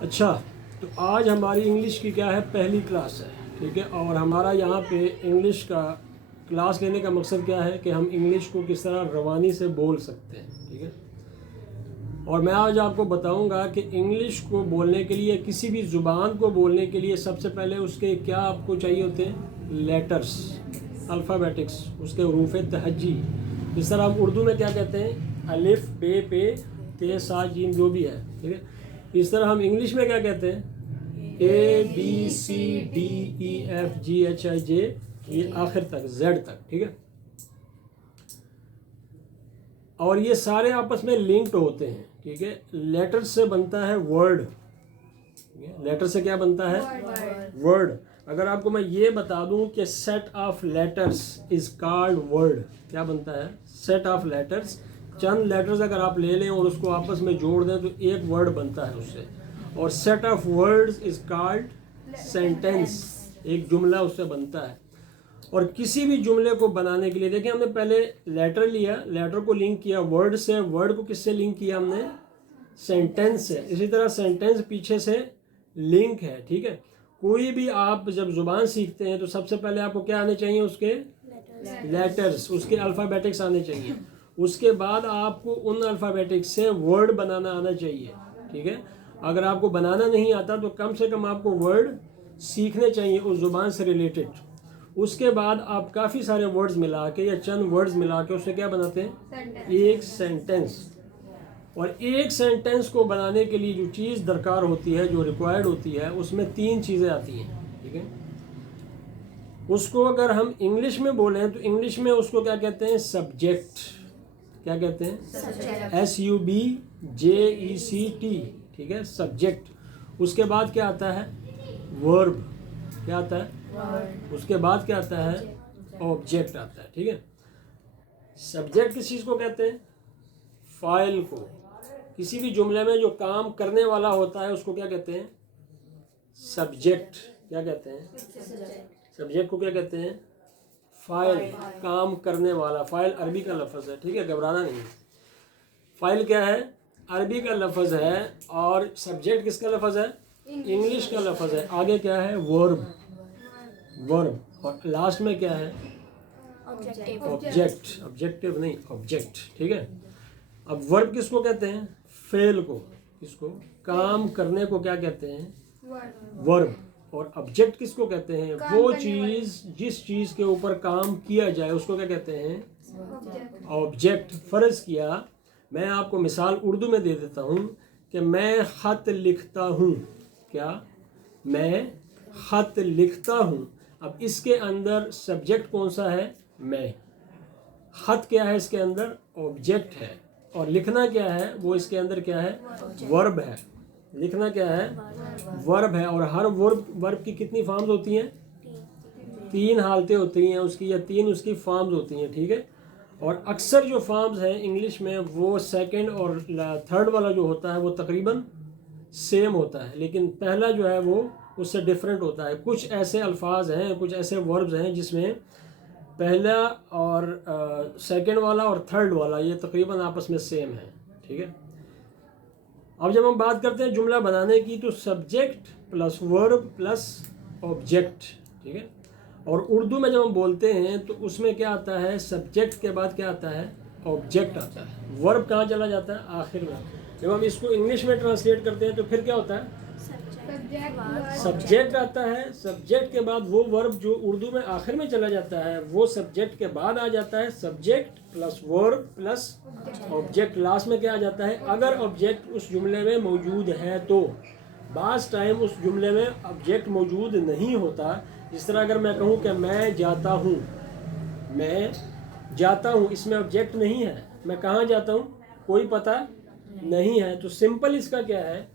अच्छा, तो आज हमारी इंग्लिश की क्या है, पहली क्लास है, ठीक है। और हमारा यहाँ पे इंग्लिश का क्लास लेने का मकसद क्या है कि हम इंग्लिश को किस तरह रवानी से बोल सकते हैं, ठीक है। और मैं आज आपको बताऊंगा कि इंग्लिश को बोलने के लिए, किसी भी ज़ुबान को बोलने के लिए सबसे पहले उसके क्या आपको चाहिए होते हैं, लेटर्स, अल्फ़ाबेटिक्स, उसके हरूफ तहज्जी। जिस तरह हम उर्दू में क्या कहते हैं, अलिफ बे पे ते सा जीम, जो भी है, ठीक है। इस तरह हम इंग्लिश में क्या कहते हैं, ABCDEFGHIJ, ये आखिर तक, जेड तक, ठीक है। और ये सारे आपस में लिंक्ड होते हैं, ठीक है। लेटर से बनता है वर्ड, लेटर से क्या बनता है, वर्ड। अगर आपको मैं ये बता दूं कि set of letters is called word, क्या बनता है, set of letters, Chand letters अगर आप ले लें और उसको आपस में जोड़ दें तो एक वर्ड बनता है उससे। और set of words is called sentence, एक जुमला उससे बनता है। और किसी भी जुमले को बनाने के लिए देखिए, हमने पहले लेटर लिया, लेटर को लिंक किया वर्ड से, वर्ड को किससे लिंक किया हमने, सेंटेंस से। इसी तरह सेंटेंस पीछे से लिंक है, ठीक है। कोई भी आप जब जुबान सीखते हैं तो सबसे पहले आपको क्या आने चाहिए, उसके लेटर्स, उसके अल्फ़ाबेटिक्स आने चाहिए। उसके बाद आपको उन अल्फ़ाबेटिक्स से वर्ड बनाना आना चाहिए, ठीक है। अगर आपको बनाना नहीं आता तो कम से कम आपको वर्ड सीखने चाहिए उस जुबान से रिलेटेड। उसके बाद आप काफ़ी सारे वर्ड्स मिला के या चंद वर्ड्स मिला के उससे क्या बनाते हैं, एक सेंटेंस। और एक सेंटेंस को बनाने के लिए जो चीज़ दरकार होती है, जो रिक्वायर्ड होती है, उसमें तीन चीज़ें आती हैं, ठीक है। उसको अगर हम इंग्लिश में बोलें तो इंग्लिश में उसको क्या कहते हैं, सब्जेक्ट, क्या कहते हैं, SUBJECT, ठीक है, सब्जेक्ट। उसके बाद क्या आता है, वर्ब, क्या आता है, उसके बाद क्या आता है, ऑब्जेक्ट आता है, ठीक है। सब्जेक्ट किस चीज़ को कहते हैं, फाइल को। किसी भी जुमले में जो काम करने वाला होता है उसको क्या कहते हैं, सब्जेक्ट, क्या कहते हैं, सब्जेक्ट को क्या कहते हैं, फाइल, काम करने वाला। फाइल अरबी का लफ्ज़ है, ठीक है, घबराना नहीं। फाइल क्या है, अरबी का लफ्ज़ है। और सब्जेक्ट किसका लफ्ज़ है, इंग्लिश का लफ्ज़ है। आगे क्या है, वर्ब, वर्ब। और लास्ट में क्या है, ऑब्जेक्ट, ऑब्जेक्टिव नहीं, ऑब्जेक्ट, ठीक है। अब वर्ब किसको कहते हैं, फेल को, किसको, काम करने को क्या कहते हैं, वर्ब। और ऑब्जेक्ट किसको कहते हैं, वो चीज़, जिस चीज़ के ऊपर काम किया जाए उसको क्या कहते हैं, ऑब्जेक्ट। फ़र्ज़ किया, मैं आपको मिसाल उर्दू में दे देता हूँ कि मैं ख़त लिखता हूँ, क्या, मैं ख़त लिखता हूँ। अब इसके अंदर सब्जेक्ट कौन सा है, मैं। ख़त क्या है, इसके अंदर ऑब्जेक्ट है। और लिखना क्या है, वो इसके अंदर क्या है, वर्ब है। लिखना क्या है, वर्ब है। और हर वर्ब की कितनी फॉर्म्स होती हैं, तीन हालतें होती हैं उसकी, या तीन उसकी फॉर्म्स होती हैं, ठीक है। और अक्सर जो फॉर्म्स हैं इंग्लिश में, वो सेकंड और थर्ड वाला जो होता है वो तकरीबन सेम होता है, लेकिन पहला जो है वो उससे डिफरेंट होता है। कुछ ऐसे अल्फाज हैं, कुछ ऐसे वर्ब्स हैं जिसमें पहला और सेकंड वाला और थर्ड वाला ये तकरीबन आपस में सेम है, ठीक है। अब जब हम बात करते हैं जुमला बनाने की, तो subject plus verb plus object, ठीक है। और उर्दू में जब हम बोलते हैं तो उसमें क्या आता है, सब्जेक्ट के बाद क्या आता है, ऑब्जेक्ट आता है। वर्ब कहाँ चला जाता है, आखिर में। जब हम इसको इंग्लिश में ट्रांसलेट करते हैं तो फिर क्या होता है, सब्जेक्ट आता है। सब्जेक्ट के बाद वो वर्ब जो उर्दू में आखिर में चला जाता है, वो सब्जेक्ट के बाद आ जाता है। Subject plus verb plus object, last में क्या आ जाता है, अगर ऑब्जेक्ट उस जुमले में मौजूद है तो। बाज़ टाइम उस जुमले में ऑब्जेक्ट मौजूद नहीं होता। जिस तरह अगर मैं कहूँ कि मैं जाता हूँ, मैं जाता हूँ, इसमें ऑब्जेक्ट नहीं है, मैं कहाँ जाता हूँ कोई पता नहीं है। तो सिंपल इसका क्या है,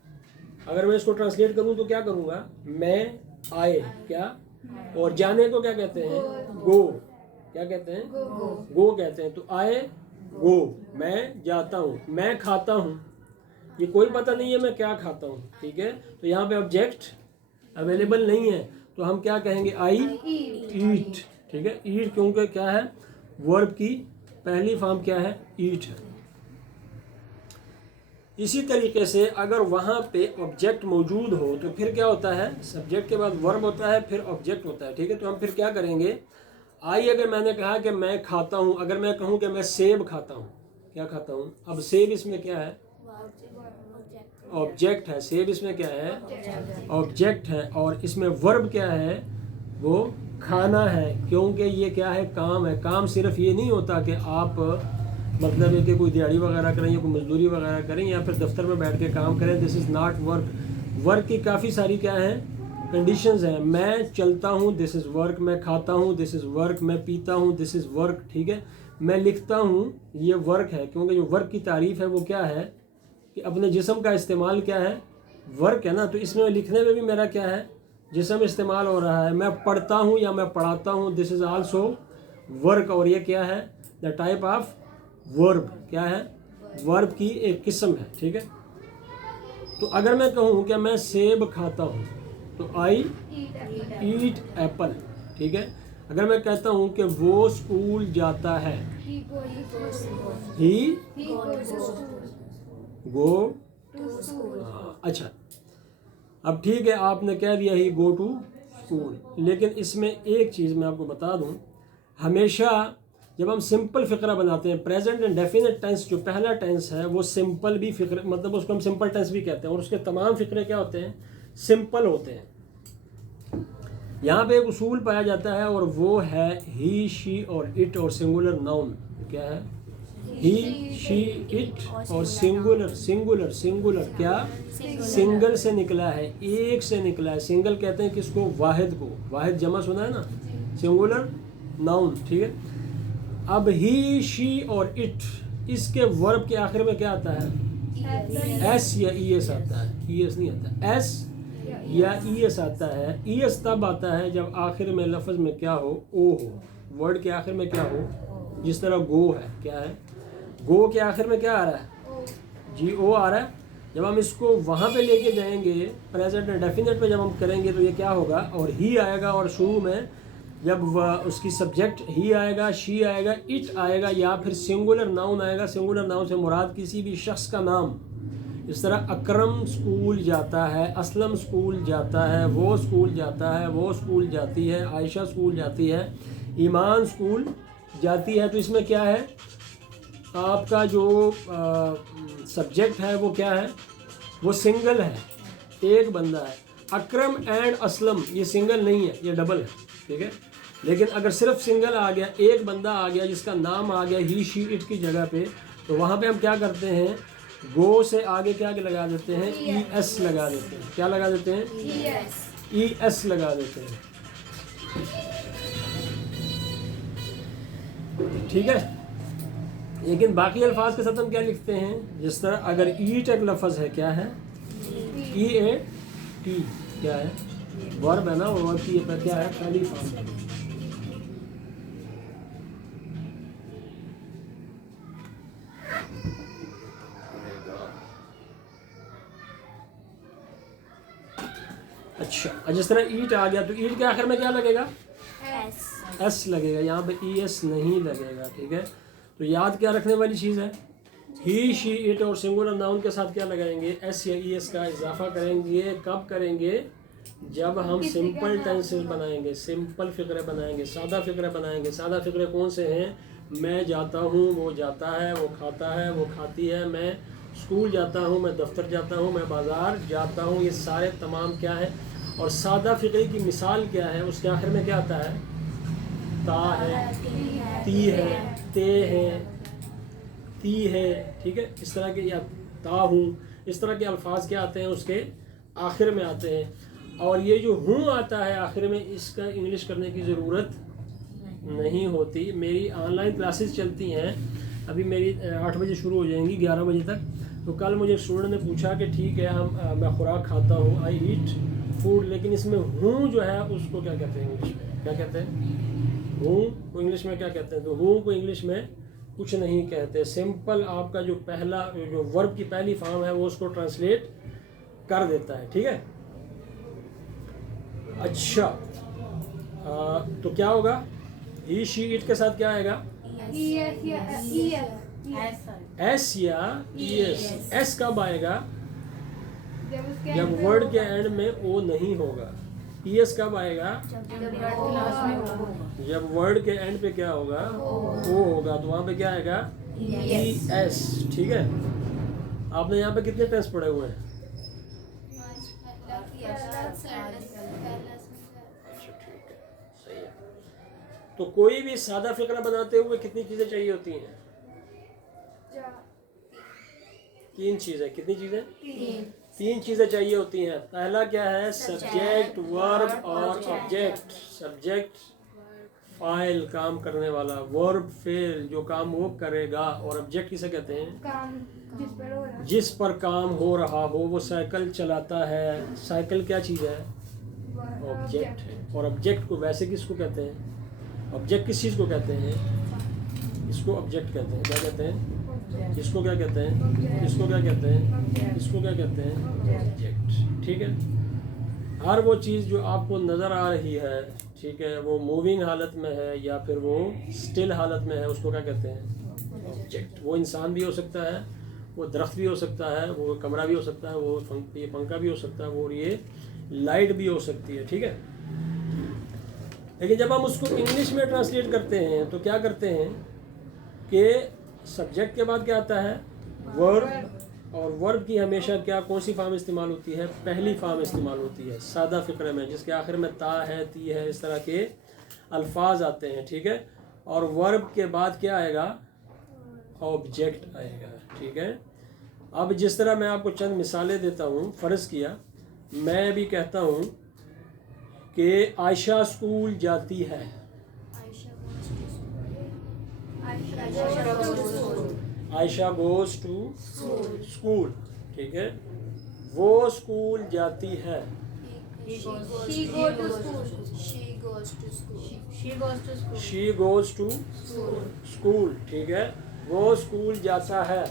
अगर मैं इसको ट्रांसलेट करूं तो क्या करूंगा, मैं आए, क्या, और जाने को क्या कहते हैं, गो, क्या कहते हैं, गो कहते हैं। तो आए, गो, मैं जाता हूँ, मैं खाता हूँ, ये कोई पता नहीं है मैं क्या खाता हूँ, ठीक है। तो यहाँ पे ऑब्जेक्ट अवेलेबल नहीं है, तो हम क्या कहेंगे, आई ईट, ठीक है। ईट क्योंकि क्या है, वर्ब की पहली फॉर्म क्या है, ईट है। इसी तरीके से अगर वहाँ पे ऑब्जेक्ट मौजूद हो तो फिर क्या होता है, सब्जेक्ट के बाद वर्ब होता है, फिर ऑब्जेक्ट होता है। ठीक है, तो हम फिर क्या करेंगे, आई अगर मैंने कहा कि मैं खाता हूँ, अगर मैं कहूँ कि मैं सेब खाता हूँ, क्या खाता हूँ, अब सेब इसमें क्या है, ऑब्जेक्ट है। सेब इसमें क्या है, ऑब्जेक्ट है। और इसमें वर्ब क्या है, वो खाना है, क्योंकि ये क्या है, काम है। काम सिर्फ ये नहीं होता कि आप मतलब है कि कोई दिहाड़ी वगैरह करें या कोई मजदूरी वगैरह करें या फिर दफ्तर में बैठ के काम करें। This is not work. Work की काफ़ी सारी क्या है, कंडीशंस हैं। मैं चलता हूँ, दिस इज़ वर्क। मैं खाता हूँ, दिस इज़ वर्क। मैं पीता हूँ, दिस इज़ वर्क। ठीक है, मैं लिखता हूँ, ये वर्क है, क्योंकि जो वर्क की तारीफ है वो क्या है कि अपने जिस्म का इस्तेमाल क्या है, वर्क है ना। तो इसमें लिखने में भी मेरा क्या है, जिस्म इस्तेमाल हो रहा है। मैं पढ़ता हूँ या मैं पढ़ाता हूँ, दिस इज़ आल्सो वर्क। और ये क्या है, द टाइप ऑफ वर्ब, क्या है, वर्ब की एक किस्म है। ठीक है, तो अगर मैं कहूँ कि मैं सेब खाता हूँ तो आई ईट एप्पल। ठीक है, अगर मैं कहता हूँ कि वो स्कूल जाता है, ही गो, अच्छा अब ठीक है, आपने कह दिया ही गो टू स्कूल। लेकिन इसमें एक चीज़ मैं आपको बता दूं, हमेशा जब हम सिंपल फ़िक्रा बनाते हैं, प्रेजेंट एंड डेफिनेट टेंस जो पहला टेंस है वो सिंपल भी फ़िक्र, मतलब उसको हम सिंपल टेंस भी कहते हैं, और उसके तमाम फ़िक्रे क्या होते हैं, सिंपल होते हैं। यहाँ पे एक उसूल पाया जाता है और वो है ही, शी और इट और सिंगुलर नाउन। क्या है, ही, शी, इट और सिंगुलर। सिंगुलर, सिंगुलर क्या, सिंगल से निकला है, एक से निकला है। सिंगल कहते हैं किसको, वाहिद को। वाहिद जमा सुना है ना, सिंगुलर नाउन। ठीक है, अब ही, शी और इट, इसके वर्ब के आखिर में क्या आता है, एस या ई एस आता है। ई एस नहीं आता, एस या ई एस आता है। ई एस तब आता है जब आखिर में लफ्ज़ में क्या हो, ओ हो। वर्ड के आखिर में क्या हो, जिस तरह गो है, क्या है, गो के आखिर में क्या आ रहा है, जी ओ आ रहा है। जब हम इसको वहाँ पे लेके जाएंगे प्रेजेंट एंड डेफिनेट पे जब हम करेंगे तो ये क्या होगा, और ही आएगा, और शुरू में जब उसकी सब्जेक्ट ही आएगा, शी आएगा, इट आएगा, या फिर सिंगुलर नाउन आएगा। सिंगुलर नाउन से मुराद किसी भी शख्स का नाम। इस तरह अकरम स्कूल जाता है, असलम स्कूल जाता है, वो स्कूल जाता है, वो स्कूल जाती है, आयशा स्कूल जाती है, ईमान स्कूल जाती है। तो इसमें क्या है, आपका जो सब्जेक्ट है वो क्या है, वो सिंगल है, एक बंदा है। अकरम एंड असलम ये सिंगल नहीं है, ये डबल है। ठीक है, लेकिन अगर सिर्फ सिंगल आ गया, एक बंदा आ गया जिसका नाम आ गया ही, शी, इट की जगह पे, तो वहाँ पे हम क्या करते हैं, गो से आगे क्या लगा देते हैं, ई एस लगा देते हैं। क्या लगा देते हैं, ई एस लगा देते हैं। ठीक है, लेकिन बाकी अल्फाज के साथ हम क्या लिखते हैं, जिस तरह अगर ईट एक लफ्ज़ है, क्या है, ई ए टी, क्या है, वर्ब है ना, और वर्ब की क्या है, पहली फॉर्म। अच्छा, जिस तरह ईट आ गया तो ईट के आखिर में क्या लगेगा, एस लगेगा, यहाँ पे ई एस नहीं लगेगा। ठीक है, तो याद क्या रखने वाली चीज़ है, ही, शी, इट और सिंगुलर नाउन के साथ क्या लगाएंगे, एस या ई एस का इजाफा करेंगे। कब करेंगे, जब हम सिंपल टेंसेस बनाएंगे, सिंपल फ़िक्रे बनाएंगे, सादा फ़िक्रे बनाएंगे। सादा फ़िक्रे कौन से हैं, मैं जाता हूँ, वो जाता है, वो खाता है, वो खाती है, मैं स्कूल जाता हूँ, मैं दफ्तर जाता हूँ, मैं बाज़ार जाता हूँ। ये सारे तमाम क्या है, और सादा फ़िक्रे की मिसाल क्या है, उसके आखिर में क्या आता है, ता है, ती है, ते है, ती है। ठीक है, इस तरह के, या ता हूँ, इस तरह के अल्फाज क्या आते हैं, उसके आखिर में आते हैं। और ये जो हूँ आता है आखिर में, इसका इंग्लिश करने की ज़रूरत नहीं होती। मेरी ऑनलाइन क्लासेस चलती हैं, अभी मेरी 8 बजे शुरू हो जाएंगी 11 बजे तक। तो कल मुझे एक स्टूडेंट ने पूछा कि ठीक है, मैं खुराक खाता हूँ, आई ईट फूड, लेकिन इसमें हूँ जो है उसको क्या कहते हैं इंग्लिश में, क्या कहते हैं, हूँ को इंग्लिश में क्या कहते हैं। तो हूँ को इंग्लिश में कुछ नहीं कहते। सिंपल आपका जो पहला जो वर्ब की पहली फॉर्म है वो उसको ट्रांसलेट कर देता है। ठीक है, अच्छा, तो क्या होगा, ही, शी, इट के साथ क्या आएगा, एस या ईएस। एस कब आएगा? जब वर्ड के एंड में ओ नहीं होगा। ईएस कब आएगा? जब वर्ड के एंड पे क्या होगा? ओ होगा, तो वहां पे क्या आएगा? ईएस। ठीक है, आपने यहाँ पे कितने टेंस पढ़े हुए हैं? अच्छा ठीक है, सही है। तो कोई भी सादा फिक्रा बनाते हुए कितनी चीजें चाहिए होती हैं? 3 चीजें। कितनी चीजें? 3 चीजें चाहिए होती हैं। पहला क्या है? सब्जेक्ट, वर्ब और ऑब्जेक्ट। सब्जेक्ट फाइल, काम करने वाला। वर्ब फेल, जो काम वो करेगा। और ऑब्जेक्ट किसे कहते हैं? काम जिस पर काम हो रहा हो। वो साइकिल चलाता है, साइकिल क्या चीज़ है? ऑब्जेक्ट है। और ऑब्जेक्ट को वैसे किसको कहते हैं? ऑब्जेक्ट किस चीज़ को कहते हैं? इसको ऑब्जेक्ट कहते हैं। क्या कहते हैं? इसको क्या कहते हैं? इसको क्या कहते हैं? इसको क्या कहते हैं? ऑब्जेक्ट। ठीक है, हर वो चीज़ जो आपको नज़र आ रही है, ठीक है, वो मूविंग हालत में है या फिर वो स्टिल हालत में है, उसको क्या कहते हैं? ऑब्जेक्ट। वो इंसान भी हो सकता है, वो दरख्त भी हो सकता है, वो कमरा भी हो सकता है, वो ये पंखा भी हो सकता है, वो ये लाइट भी हो सकती है। ठीक है, लेकिन जब हम उसको इंग्लिश में ट्रांसलेट करते हैं तो क्या करते हैं कि सब्जेक्ट के बाद क्या आता है? वर्ब। और वर्ब की हमेशा क्या, कौन सी फॉर्म इस्तेमाल होती है? पहली फॉर्म इस्तेमाल होती है सादा फिक्रे में, जिसके आखिर में ता है, ती है, इस तरह के अल्फाज आते हैं। ठीक है, और वर्ब के बाद क्या आएगा? ऑब्जेक्ट आएगा। ठीक है, अब जिस तरह मैं आपको चंद मिसालें देता हूँ। फ़र्ज़ किया मैं भी कहता हूँ कि आयशा स्कूल जाती है। Ayesha goes to school. ठीक है, वो स्कूल जाती है। She goes to school. ठीक है, वो स्कूल जाता है।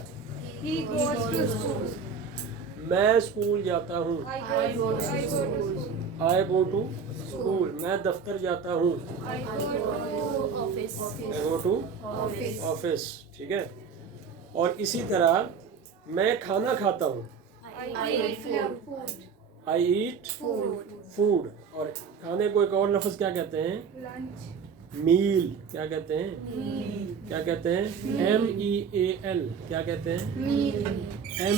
मैं स्कूल जाता हूँ। आई गो टू स्कूल। मैं दफ्तर जाता हूँ। आई गो टू ऑफिस। ठीक है, और इसी तरह मैं खाना खाता हूँ। आई ईट फूड। और खाने को एक और लफ्ज़ क्या कहते हैं? मील। क्या कहते हैं? क्या कहते हैं? MEAL। क्या कहते हैं? MEAL,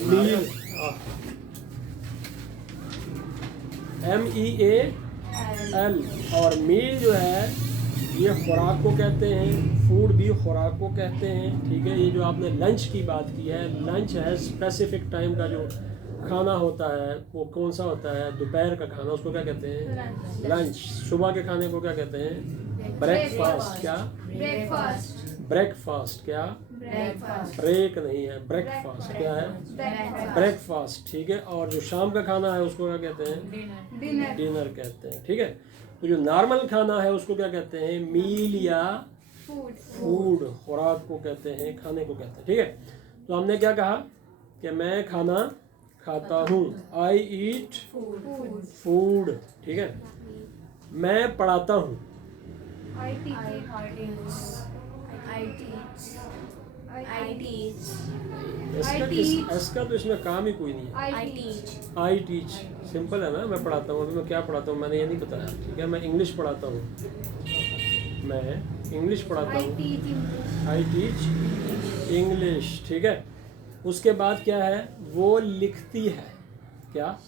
मील। MEAL। और मील जो है ये खुराक को कहते हैं, फूड भी खुराक को कहते हैं। ठीक है, ये जो आपने लंच की बात की है, लंच है स्पेसिफिक टाइम का जो खाना होता है। वो कौन सा होता है? दोपहर का खाना, उसको क्या कहते हैं? लंच। सुबह के खाने को क्या कहते हैं? ब्रेकफास्ट। क्या? ब्रेकफास्ट। क्या? ब्रेक नहीं है, ब्रेकफास्ट। क्या है? ब्रेकफास्ट। ठीक है, और जो शाम का खाना है उसको क्या कहते हैं? डिनर कहते हैं। ठीक है, तो जो नॉर्मल खाना है उसको क्या कहते हैं? मील या फूड। खुराक को कहते हैं, खाने को कहते हैं। ठीक है, तो हमने क्या कहा कि मैं खाना खाता हूँ। आई ईट फूड। ठीक है, मैं पढ़ाता हूँ। इसका तो इसमें काम ही कोई नहीं है। आई टीच सिंपल है ना, मैं पढ़ाता हूँ। अभी मैं क्या पढ़ाता हूँ मैंने ये नहीं बताया। ठीक है, मैं इंग्लिश पढ़ाता हूँ। मैं इंग्लिश पढ़ाता हूँ। I teach English. ठीक है, उसके बाद क्या है? वो लिखती है। क्या?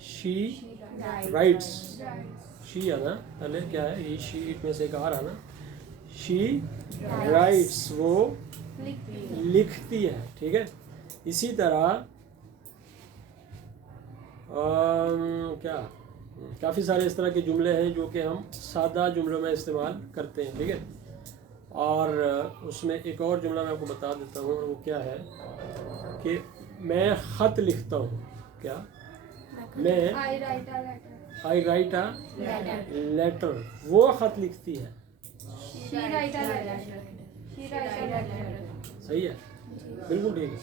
She writes. शी है ना, पहले क्या है? ये शी इट में से एक आ रहा ना। शी राइट्स, वो लिखती है। ठीक है, इसी तरह क्या काफ़ी सारे इस तरह के जुमले हैं जो कि हम सादा जुमलों में इस्तेमाल करते हैं। ठीक है, और उसमें एक और जुमला मैं आपको बता देता हूँ, और वो क्या है कि मैं ख़त लिखता हूँ। क्या? मैं आई राइट अ लेटर। वो ख़त लिखती है। सही है, बिल्कुल ठीक है।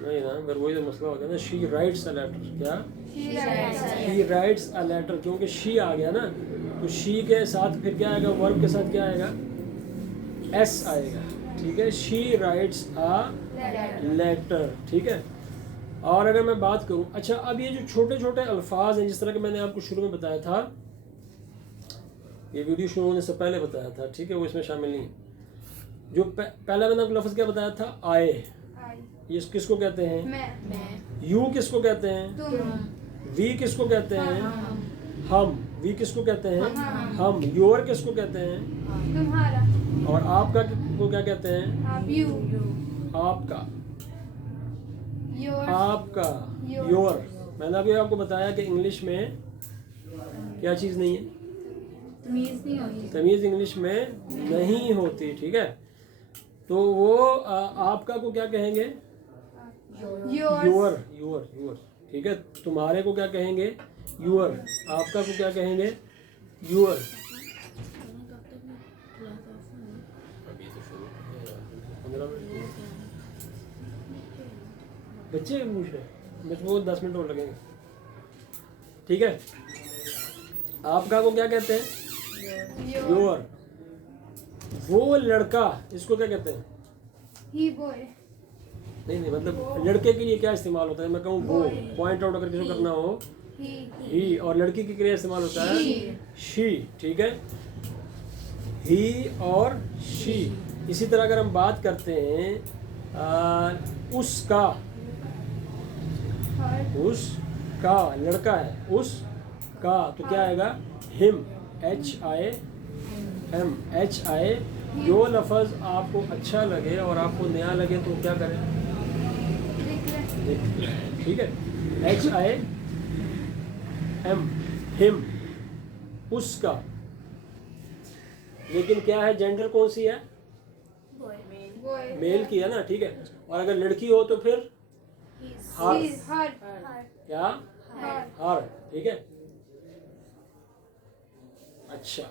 नहीं ना, फिर वही तो मसला हो गया ना। शी राइट्स अ लेटर, क्या शी राइट्स अ लेटर, क्योंकि शी आ गया ना, तो शी के साथ फिर क्या आएगा, वर्ब के साथ क्या आएगा, एस आएगा, ठीक है। शी राइट्स अ लेटर, ठीक है। और अगर मैं बात करूं, अच्छा अब ये जो छोटे छोटे अल्फाज हैं, जिस तरह के मैंने आपको शुरू में बताया था, ये वीडियो शुरू होने से पहले बताया था, ठीक है, वो इसमें शामिल नहीं। जो पहला मैंने आपको लफ्ज़ क्या बताया था, आए, ये किसको कहते हैं, मैं। यू किसको कहते हैं, तुम। वी किसको कहते हैं, हम, वी किसको कहते हैं, हम। योर किसको कहते हैं, तुम्हारा। और आपका को क्या कहते हैं, आप। यू। आपका, योर। आपका, योर। मैंने अभी आपको बताया कि इंग्लिश में क्या चीज़ नहीं है, तमीज नहीं होगी। तमीज़ इंग्लिश में नहीं होती, ठीक है। तो वो आपका को क्या कहेंगे, योर, योर, योर, ठीक है। तुम्हारे को क्या कहेंगे, योर। आपका को क्या कहेंगे, योर। अभी तो शुरू 15 मिनट बच्चे पूछ रहे, मुझको 10 मिनट और लगेंगे, ठीक है। आपका को क्या कहते हैं, योर। वो लड़का, इसको क्या कहते हैं, ही बॉय। नहीं, मतलब लड़के के लिए क्या इस्तेमाल होता है, मैं कहूँ वो, पॉइंट आउट अगर किसी को करना हो, ही, और लड़की की क्रिया इस्तेमाल होता है शी, ठीक है, ही और शी। इसी तरह अगर हम बात करते हैं उसका, उसका लड़का है, उसका, तो क्या आएगा, हिम, HIM, HI। जो लफ्ज़ आपको अच्छा लगे और आपको नया लगे तो क्या करें, ठीक है, HIM, हिम, उसका। लेकिन क्या है, जेंडर कौन सी है, मेल की है ना, ठीक है। और अगर लड़की हो तो फिर हर, क्या, हर, ठीक है। अच्छा,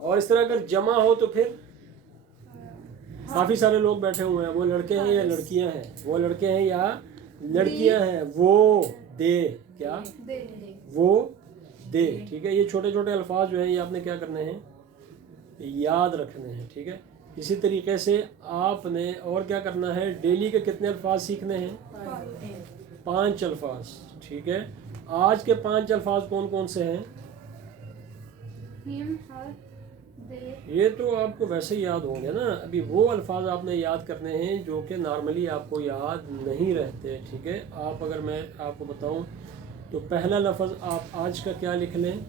और इस तरह अगर जमा हो तो फिर, काफी सारे लोग बैठे हुए हैं, वो लड़के हैं या लड़कियां हैं, वो लड़के हैं या लड़कियां हैं, वो, दे, क्या, वो, दे, ठीक है। ये छोटे छोटे अल्फाज जो हैं, ये आपने क्या करने हैं, याद रखने हैं, ठीक है। इसी तरीके से आपने और क्या करना है, डेली के कितने अल्फाज सीखने हैं, 5 अल्फाज, ठीक है। आज के 5 अल्फाज कौन कौन से हैं, ये तो आपको वैसे ही याद होंगे ना। अभी वो अल्फाज आपने याद करने हैं जो कि नॉर्मली आपको याद नहीं रहते, ठीक है। आप, अगर मैं आपको बताऊं तो पहला लफ्ज़ आप आज का क्या लिख लें,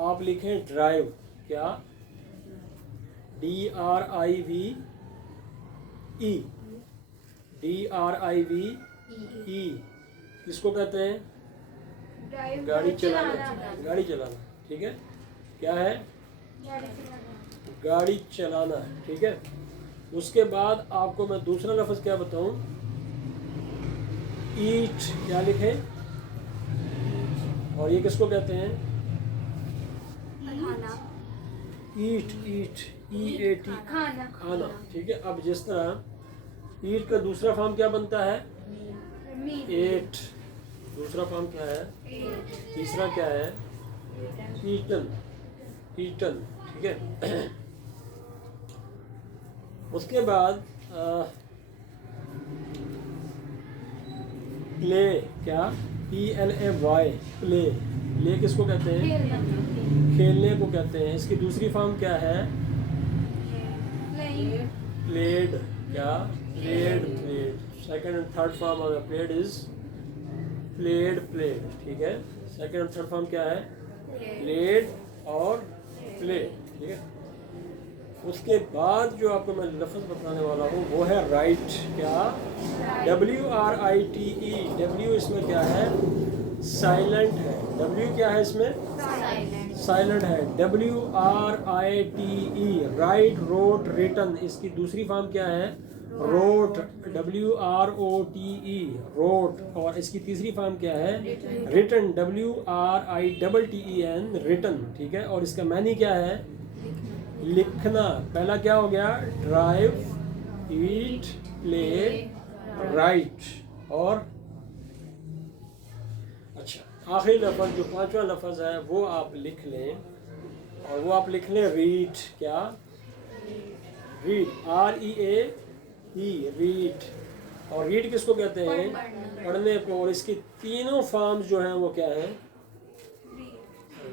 आप लिखें ड्राइव, क्या, DRIVE, DRIVE, किसको कहते हैं, गाड़ी चलाना, गाड़ी चलाना, ठीक है। क्या है, गाड़ी चलाना, ठीक है। उसके बाद आपको मैं दूसरा लफ्ज़ क्या बताऊं, ईट, क्या लिखे, और ये किसको कहते हैं, ईट, ईट, EAT, खाना, ठीक है। अब जिस तरह ईट का दूसरा फॉर्म क्या बनता है, एट, दूसरा फॉर्म क्या है, तीसरा क्या है, ईटन, ईटन, ठीक है। उसके बाद प्ले, क्या, PLAY, प्ले, प्ले किसको कहते हैं, खेलने को कहते हैं। इसकी दूसरी फॉर्म क्या है, प्लेड, क्या, played, played. Second and third form of played is played, played, ठीक है। सेकंड एंड थर्ड फॉर्म क्या है, प्लेड और प्ले, ठीक है। उसके बाद जो आपको मैं लफ्ज़ बताने वाला हूँ वो है राइट, क्या, WRITE, W इसमें क्या है, साइलेंट है, W क्या है इसमें, साइलेंट है, WRITE, राइट, रोट, रिटन। इसकी दूसरी फॉर्म क्या है, रोट, WROTE, रोट। और इसकी तीसरी फॉर्म क्या है, रिटन, WRITTEN, रिटन, ठीक है। और इसका मैनी क्या है, लिखना। पहला क्या हो गया, ड्राइव, ईट, प्ले, राइट। और अच्छा आखिरी लफ्ज़ जो पांचवा लफ्ज़ है वो आप लिख लें, और वो आप लिख लें रीड। क्या? Read, READ, read. और रीड किसको कहते हैं? पढ़ने को। और इसकी तीनों फॉर्म्स जो हैं वो क्या है?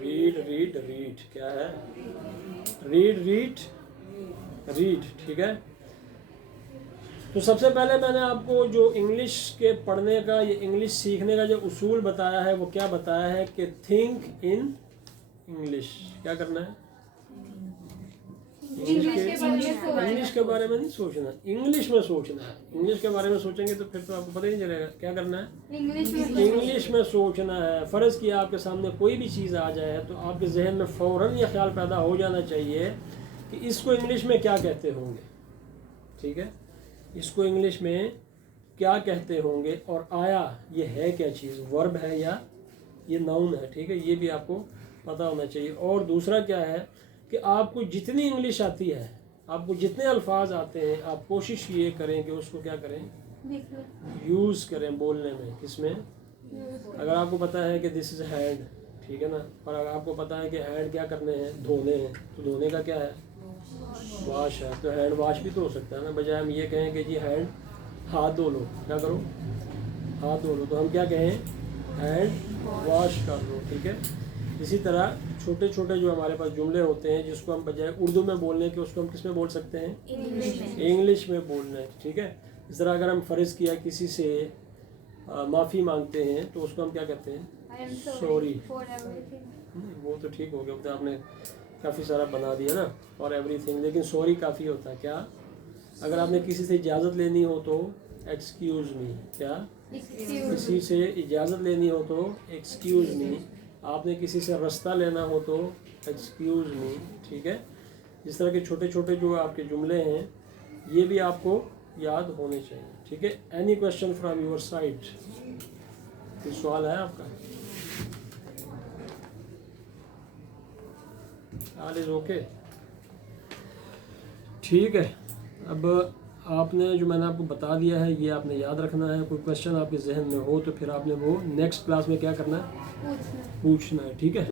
Read, read, read. क्या है? Read, read, read. ठीक है। तो सबसे पहले मैंने आपको जो इंग्लिश के पढ़ने का, ये इंग्लिश सीखने का जो उसूल बताया है वो क्या बताया है कि थिंक इन इंग्लिश। क्या करना है? इंग्लिश के बारे में नहीं सोचना, इंग्लिश में सोचना है। इंग्लिश के बारे में सोचेंगे तो फिर तो आपको पता ही नहीं चलेगा। क्या करना है? इंग्लिश में सोचना है। फ़र्ज़ किया आपके सामने कोई भी चीज़ आ जाए तो आपके जहन में फ़ौरन ये ख्याल पैदा हो जाना चाहिए कि इसको इंग्लिश में क्या कहते होंगे। ठीक है, इसको इंग्लिश में क्या कहते होंगे, और आया ये है क्या चीज़, वर्ब है या ये नाउन है। ठीक है, ये भी आपको पता होना चाहिए। और दूसरा क्या है कि आपको जितनी इंग्लिश आती है, आपको जितने अल्फाज आते हैं, आप कोशिश ये करें कि उसको क्या करें, यूज़ करें बोलने में। किसमें? अगर आपको पता है कि दिस इज़ हैंड, ठीक है ना, और अगर आपको पता है कि हैंड क्या करने हैं, धोने हैं, तो धोने का क्या है? वॉश है। तो हैंड वॉश भी तो हो सकता है ना, बजाय हम ये कहें कि जी हैंड हाथ धो लो। क्या करो? हाथ धो लो। तो हम क्या कहें? हैंड वॉश कर लो। ठीक है। इसी तरह छोटे छोटे जो हमारे पास जुमले होते हैं जिसको हम बजाय उर्दू में बोलने के उसको हम किस में बोल सकते हैं? इंग्लिश में बोलना है। ठीक है। इस तरह अगर हम फ़र्ज़ किया किसी से माफ़ी मांगते हैं तो उसको हम क्या कहते हैं? सॉरी। वो तो ठीक हो गया, तो आपने काफ़ी सारा बना दिया ना, और एवरीथिंग, लेकिन सॉरी काफ़ी होता है। क्या? अगर आपने किसी से इजाज़त लेनी हो तो एक्सक्यूज़ मी। क्या? किसी से इजाज़त लेनी हो तो एक्सक्यूज़ मी। आपने किसी से रास्ता लेना हो तो एक्सक्यूज़ मी। ठीक है। इस तरह के छोटे छोटे जो आपके जुमले हैं ये भी आपको याद होने चाहिए। ठीक है। Any question from your side? कोई सवाल है आपका? All is okay. ठीक है। अब आपने जो मैंने आपको बता दिया है ये आपने याद रखना है। कोई क्वेश्चन आपके जहन में हो तो फिर आपने वो नेक्स्ट क्लास में क्या करना है? पूछना है। ठीक है।